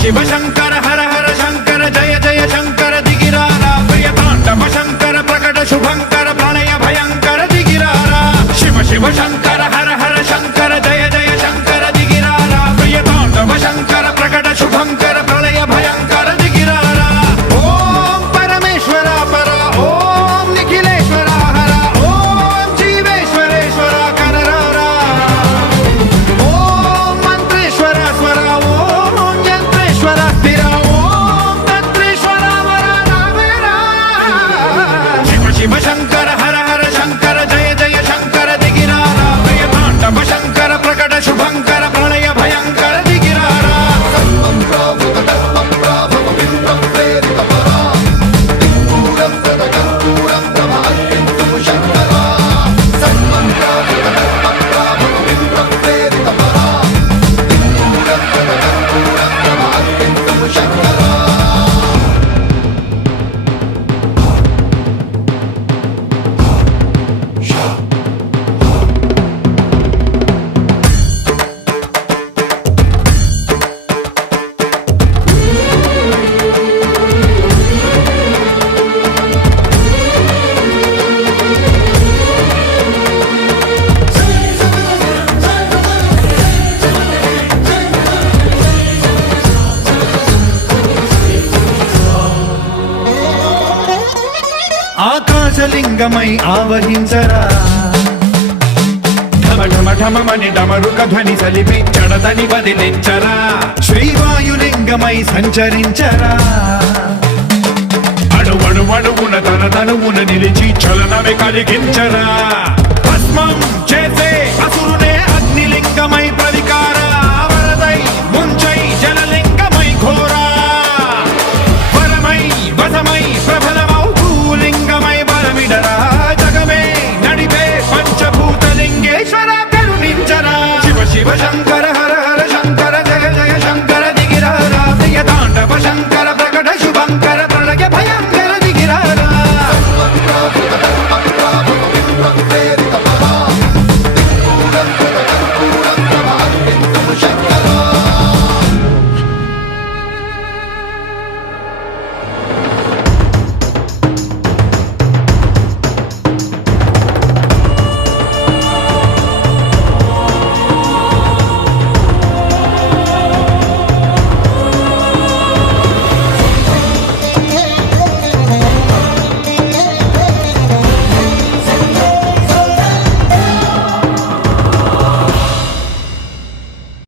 शिव शंकर हर हर शंकर जय जय शंकर दिगिरारा प्रियतांडव शंकर प्रकट शुभंकर प्रणय भयंकर दिगिरारा शिव शिव शंकर हर हर शंकर जय जय शंकर दिगिरारा प्रियतांडव शंकर प्रकट शुभंकर प्रणय भयंकर दिगिरारा ओम परमेश्वर पर ओम निखिलेश्वर हर ओम जीवेश्वरेश्वर कररारा ओम मंत्रेश्वर स्वर ओम यंत्रेश्वर स्थिर ओम तंत्रेश्वर वरदावेरा शिव शिव शंकर हर हर शंकर जय जय शंकर दिगिरारा प्रियतांडव शंकर प्रकट शुभंकर प्रणय भयंकर दिगिरारा ఆకాశలింగమై ఆవహించరా ఢమ ఢమ ఢమమని డమరుక ధ్వని సలిపి జడదని వదిలించరా శ్రీవాయులింగమై సంచరించరా అణువణువున తన తనువున నిలిచి చలనమే కలిగించరా భస్మం చేసే అసురునే అగ్నిలింగమై